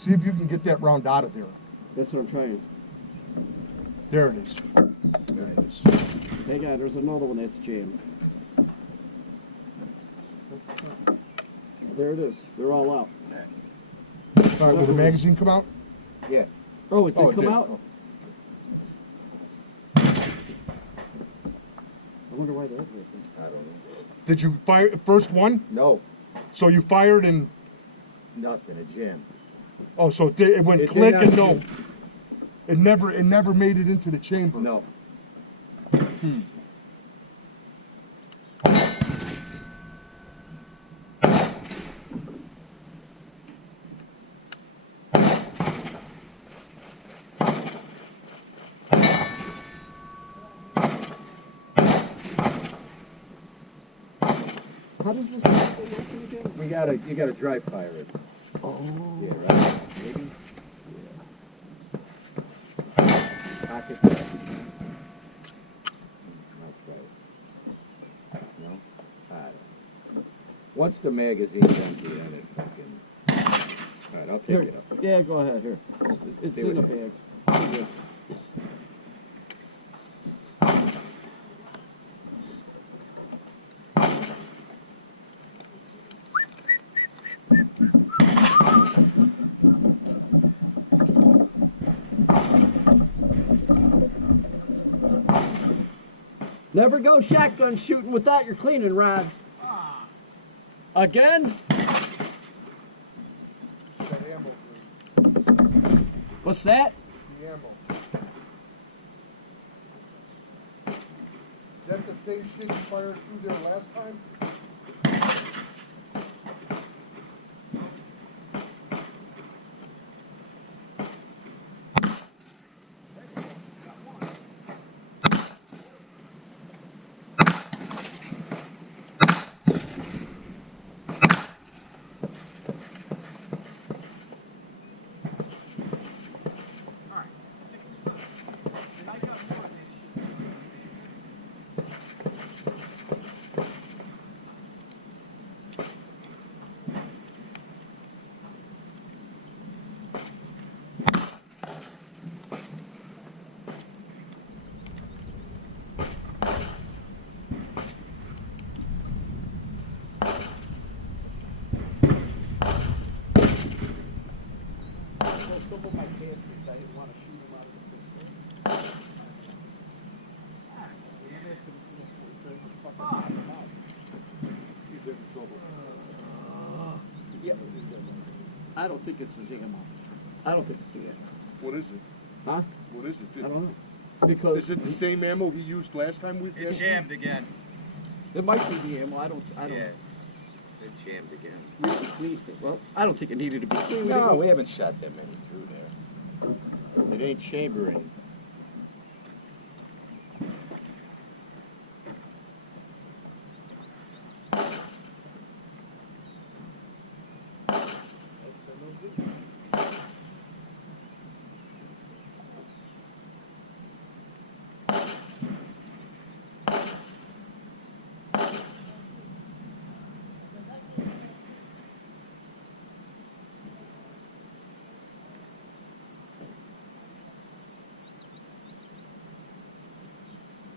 See if you can get that round out of there. That's what I'm trying. There it is. There it is. Hang on, there's another one that's jammed. There it is. They're all out. All right, will the magazine come out? Yeah. Oh, it did Oh, it come did. out? Oh. I wonder why that happened. I don't know. Did you fire first one? No, So you fired and nothing, a jam. oh, so it went It did click not and no. shoot. It never made it into the chamber. No. How does this thing again? You gotta dry fire it. Oh. Yeah, right? Maybe? Yeah. Pocket that. No? I don't know. Once the magazine's empty, then it fucking... Alright, I'll take Here. it up. Yeah, go ahead. Here. It's See in a what bag. Here. Never go shotgun shooting without your cleaning rod. Again? What's that? The ammo. Is that the same shit you fired through there last time? Some of my casters, I didn't want to shoot them out of the pistol. He's in trouble. Yeah. I don't think it's his ammo. I don't think it's the ammo. What is it? Huh? What is it? I don't know. Because Is it the same ammo he used last time we It jammed again. it might be the ammo. I don't. Yeah. It jammed again. We didn't clean it. Well, I don't think it needed to be cleaned. No, we haven't shot that many through there. It ain't chambering.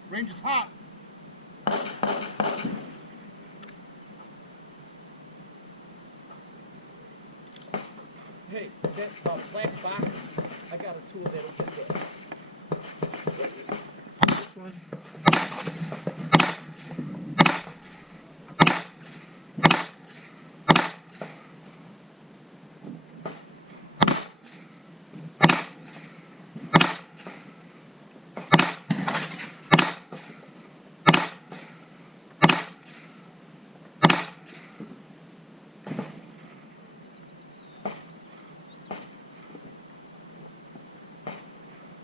Range is hot. Hey, that black box. I got a tool that'll do that. This one?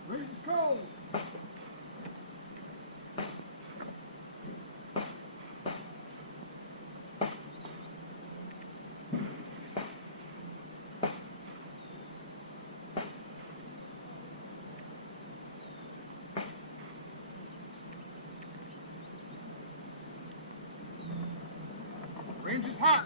Range is cold. Range is hot.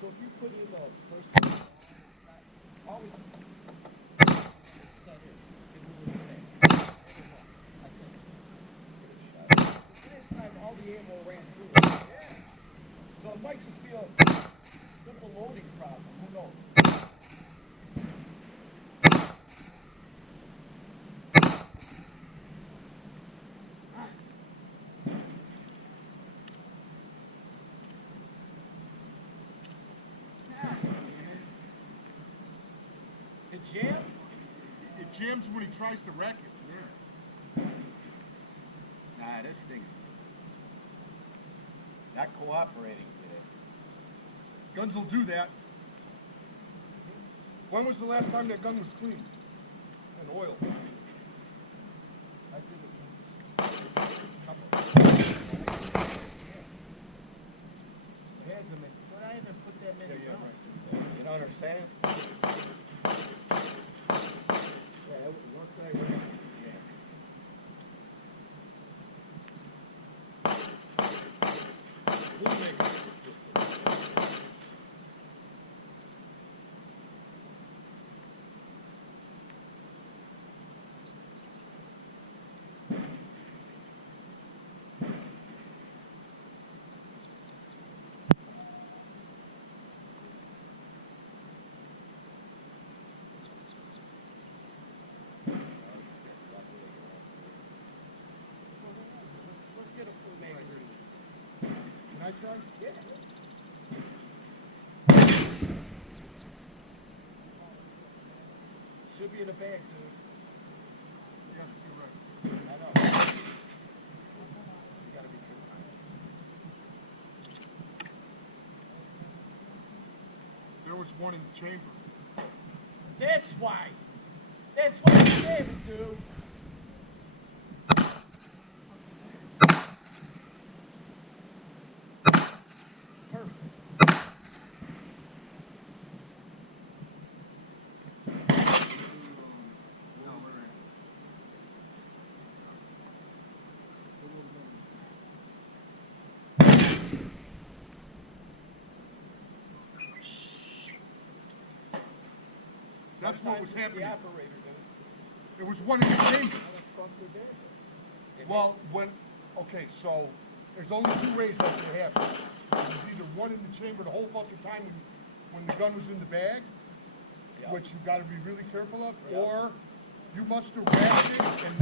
So if you put in the first one, it's not always it's set in. It will attack. I think. Last time all the ammo ran through it. Yeah. So it might just be a simple loading problem. Who knows? It jammed? It jams when he tries to wreck it. Yeah. Nah, this thing not cooperating today. Guns will do that. When was the last time that gun was cleaned and oiled? I did it once. It has them in, but I haven't put that many rounds. You don't understand? Yeah, once I ran. We'll make it. Let's get a full magazine. Can I try? Yeah. Should be in the bag, dude. Yeah, you're right. I know. You gotta be careful. There was one in the chamber. That's why. That's why you gave it, dude. Perfect. No, we're in. That's what was Sometimes it's happening. the operator, dude. There was one in the chamber. How the fuck did that happen? Well, okay, so there's only two ways that could happen. There's either one in the chamber the whole fucking time when the gun was in the bag, Yeah. which you gotta be really careful of, Yeah. or you must have wrapped it and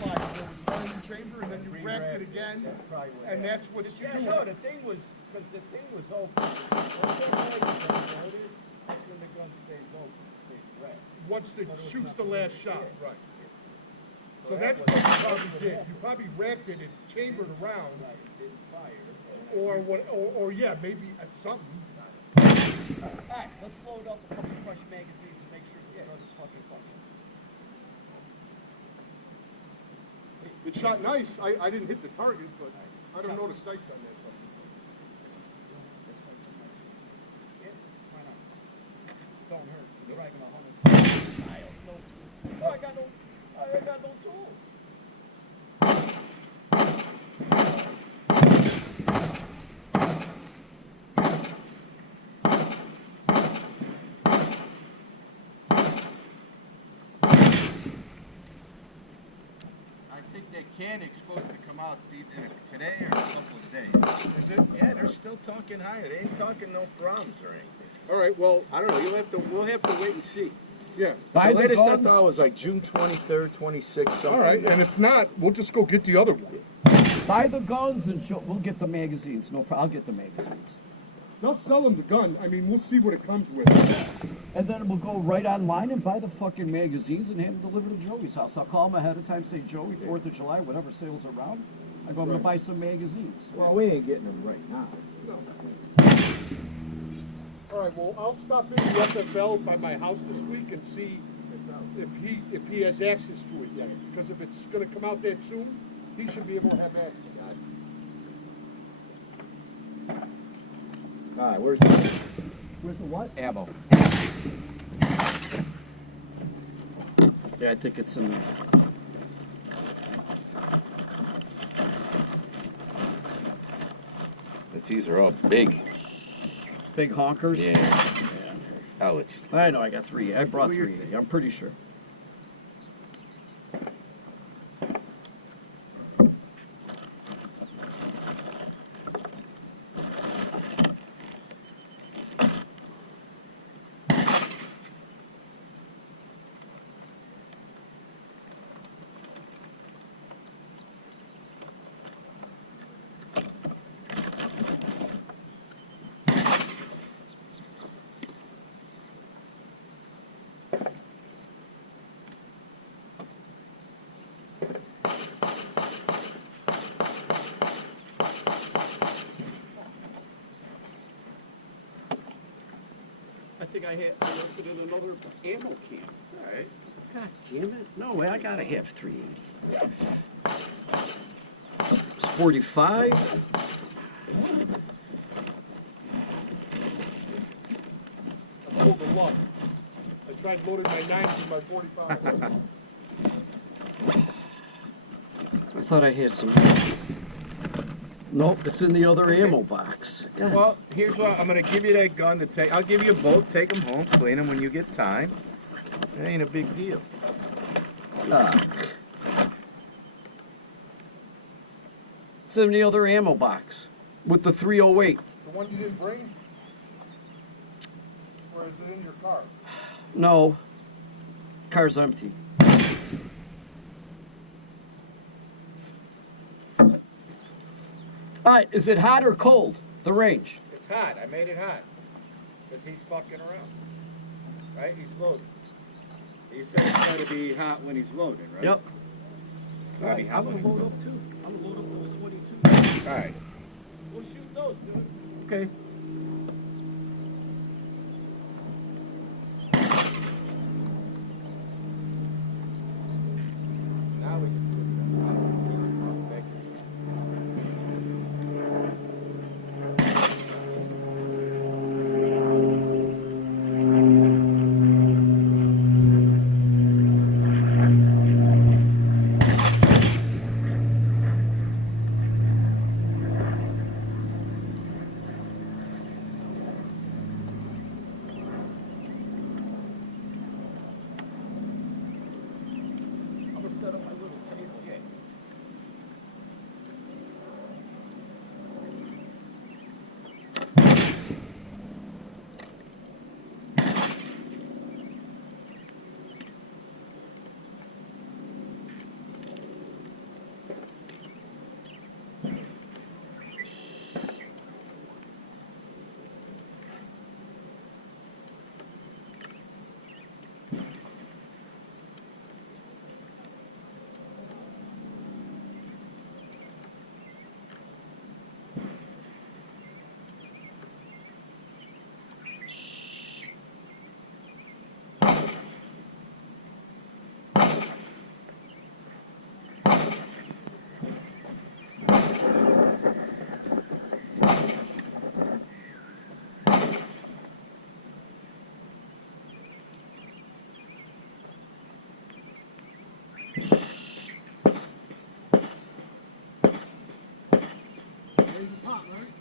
realized there was one in the chamber and then you wrapped it again, That's probably what and happened. that's what's Yeah, doing no, it. the thing was, because the thing was open. Once that bag is unloaded, that's when the gun stays open, stays wrapped. Once it But it was shoots not the last shot, yeah. right. So So that that's was- what you that's probably what did. happened. You probably wrapped it and chambered around, Right, it didn't fire. or what, or yeah, maybe at something. Alright, let's load up a couple fresh magazines and make sure this gun is fucking functional. It shot nice. I didn't hit the target, but I don't know the sights on that stuff. Yeah, why not? Don't hurt. You're driving 100 miles, no tools. Oh, I got no tools. I think that cannic's supposed to come out either today or in a couple of days. Is it? Yeah, they're still talking higher. They ain't talking no problems or anything. All right, well, I don't know. We'll have to wait and see. yeah. The Buy the latest I guns. thought was like June 23rd, 26th, something. All right, like and that. if not, we'll just go get the other one. Buy the guns and we'll get the magazines. No problem. I'll get the magazines. They'll sell them the gun. I mean, we'll see what it comes with. And then we'll go right online and buy the fucking magazines and have them delivered to Joey's house. I'll call him ahead of time, say, Joey, 4th of July, whatever sale's around. I go, I'm going to buy some magazines. Well, we ain't getting them right now. All right, well, I'll stop in the FFL by my house this week and see if he has access to it yet. Because if it's gonna come out that soon, he should be able to have access. All right, where's the Where's the what? ammo? Yeah, I think it's in there. These are all big. big honkers. Yeah. I'll let you. I know, I got 3. I brought 3. I'm pretty sure. I think I left it in another ammo can. All right. God damn it. No way, I gotta have 380. It's 45. I'm holding the luck. I tried loading my 9s in my 45. I thought I had some. Nope, it's in the other ammo box. God. Well, here's what I'm gonna give you that gun to take. I'll give you both. Take them home, clean them when you get time. It ain't a big deal. It's in the other ammo box with the 308. The one you didn't bring? Or is it in your car? No, car's empty. All right, is it hot or cold? The range. It's hot. I made it hot. Because he's fucking around. Right? He's loading. He said it's got to be hot when he's loading, right? Yep. Gotta be hot I'm when gonna he's load loading. up too. I'm gonna load up those 22. All right. We'll shoot those, dude. Okay. Now we can do it. Thank you. I'm gonna set up my little table. Okay. There's the pot, right?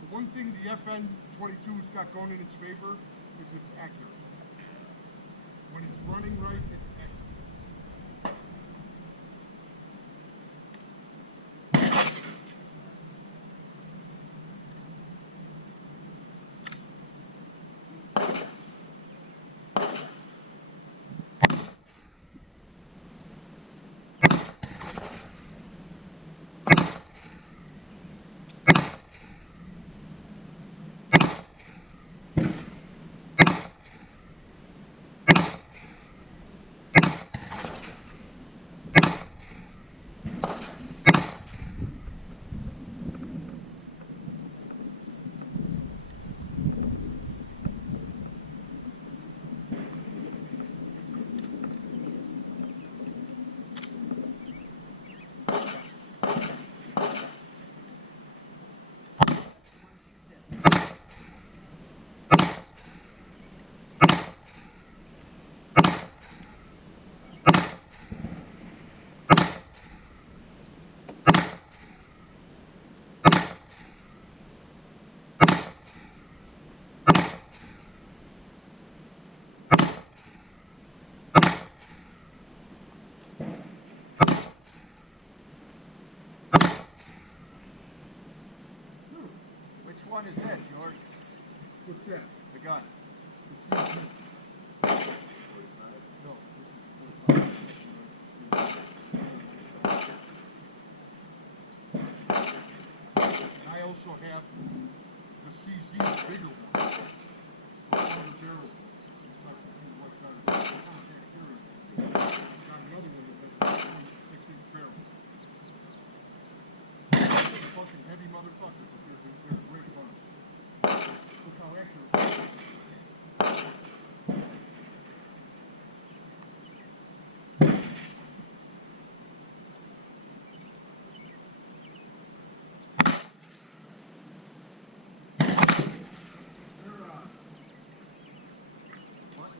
The one thing the FN-22's got going in its favor is it's accurate. When it's running right, it's accurate. one is that, George? What's that? The gun. And I also have the CZ bigger one.